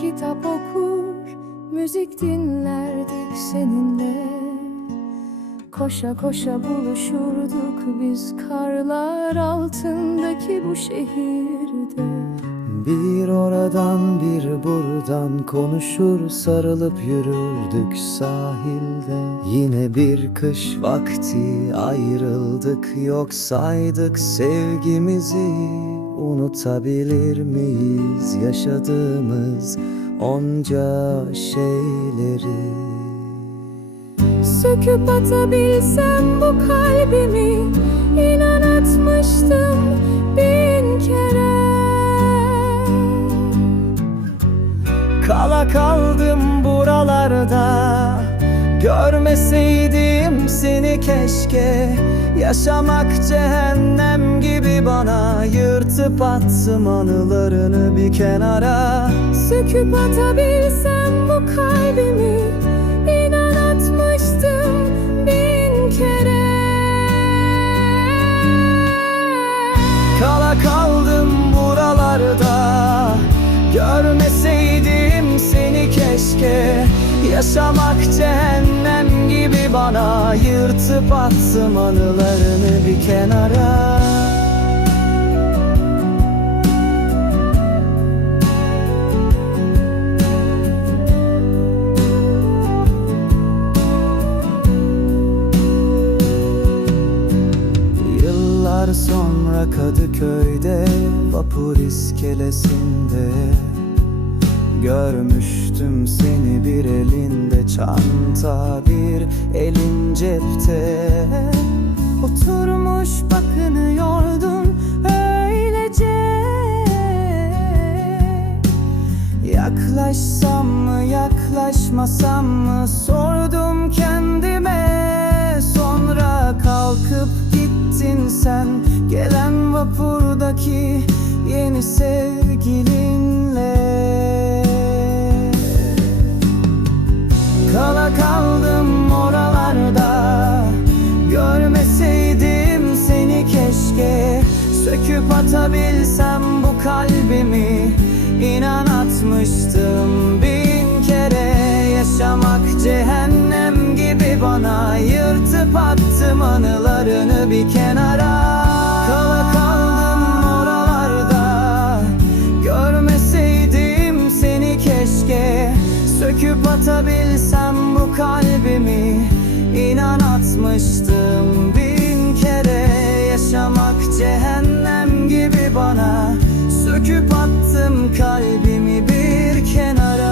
kitap okur, müzik dinlerdik seninle. Koşa koşa buluşurduk biz karlar altındaki bu şehirde. Bir oradan bir buradan konuşur sarılıp yürürdük sahilde. Yine bir kış vakti ayrıldık yok saydık sevgimizi Unutabilir miyiz yaşadığımız onca şeyleri? Söküp atabilsem bu kalbimi inan atmıştım bin kere. Kala kaldım buralarda Görmeseydim seni keşke Yaşamak cehennem gibi bana Yırtıp attım anılarını bir kenara. Söküp atabilsem bu kalbimi inan atmıştım bin kere. Kala kaldım buralarda Görmeseydim seni keşke Yaşamak cehennem gibi bana Yırtıp attım anılarını bir kenara. Yıllar sonra Kadıköy'de vapur iskelesinde Görmüştüm seni bir elinde çanta bir elin cepte. Oturmuş bakınıyordun öylece. Yaklaşsam mı yaklaşmasam mı sordum kendime. Sonra kalkıp gittin sen gelen vapurdaki yeni sevgilinle Görmeseydim seni keşke. Söküp atabilsem bu kalbimi. İnan atmıştım bin kere. Yaşamak cehennem gibi bana. Yırtıp attım anılarını bir kenara. Kala kaldım oralarda. Görmeseydim seni keşke. Söküp atabilsem bu kalbimi. İnan atmıştım gibi bana. Söküp attım kalbimi bir kenara